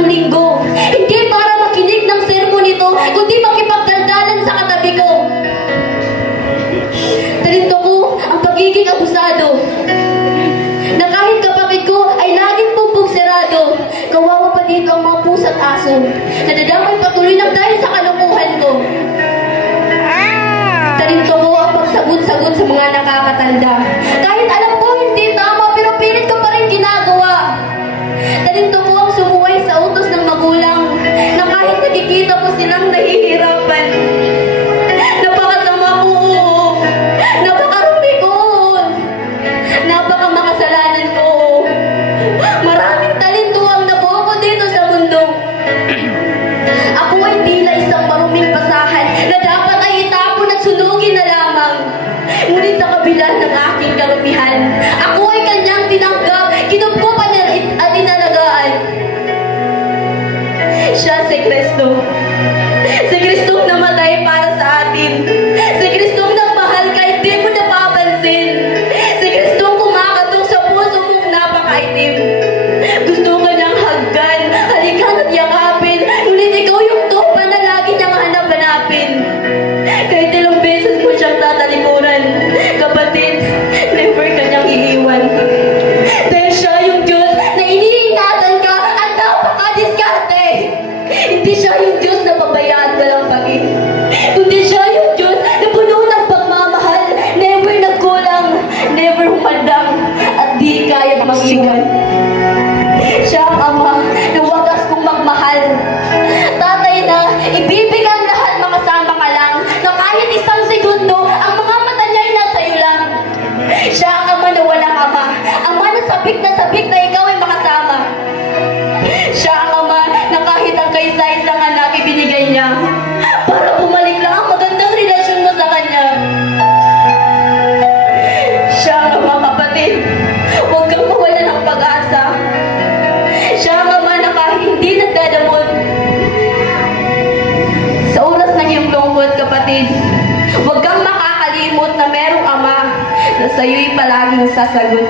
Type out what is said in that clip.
ng linggo. Hindi para makinig ng sermon nito, kundi makipagdaldalan sa katabi ko. Talento ko ang pagiging abusado, na kahit kapatid ko ay laging pumpong serado. Kawawa pa dito ang mga pusa't aso, nadadamay patuloy lang dahil sa kalukuhan ko. Talento ko ang pagsagot-sagot sa mga nakakatanda, kahit alam ko hindi tama pero pilit ko pa rin ginagawa. Talento ko ang sumuway sa utos ng magulang, na kahit nakikita ko silang nahihirapan. Napakasama ko, napakarumi ko, napakamakasalanan ko. Maraming talento ang nabuo ko dito sa mundo. Ako ay tila isang maruming basahan na dapat ay itapon at sunugin na lamang. Ngunit sa kabila ng aking karumihan, ako ay kanyang tinanggap, kinupkupan at inalagaan. Siya si Kristo. Si Kristong namatay para sa atin. Si Kristong nagmahal kahit di mo napapansin. Si Kristong kumakatok sa puso mong napakaitim. Gusto ka niyang haggan, halikan at yakapin, ngunit ikaw yung tupa na lagi niyang hanap-hanapin. Kahit ilang beses mo siyang tatalikuran, kapatid, never ka niyang iiwan. Dahil siya yung Diyos na iniingatan ka at napakadiskarte. Hindi siya yung Diyos na pabayaan ka lang pagin, kundi siya yung Diyos na puno ng pagmamahal, never nagkulang, never humandang, at di kaya mag-iwan. Siya ang Ama na wagas kong magmahal, Tatay na ibibigyan lahat makasama ka lang, na kahit isang segundo ang mga mata niya ay nasa iyo lang. Siya ang Ama na walang ama, Ama na sabik na ikaw ay makasama. Siya ang Ama na kahit ang kaisa-isang anak ibinigay niya para bumalik lang ang magandang relasyon mo sa Kanya. Siya ang Ama, kapatid, huwag kang mawala ng pag-asa. Siya ang Ama na kahit hindi nagdadamot sa oras ng iyong lungkot, kapatid, huwag kang makakalimot na merong Ama na sa'yo'y palaging sasagot.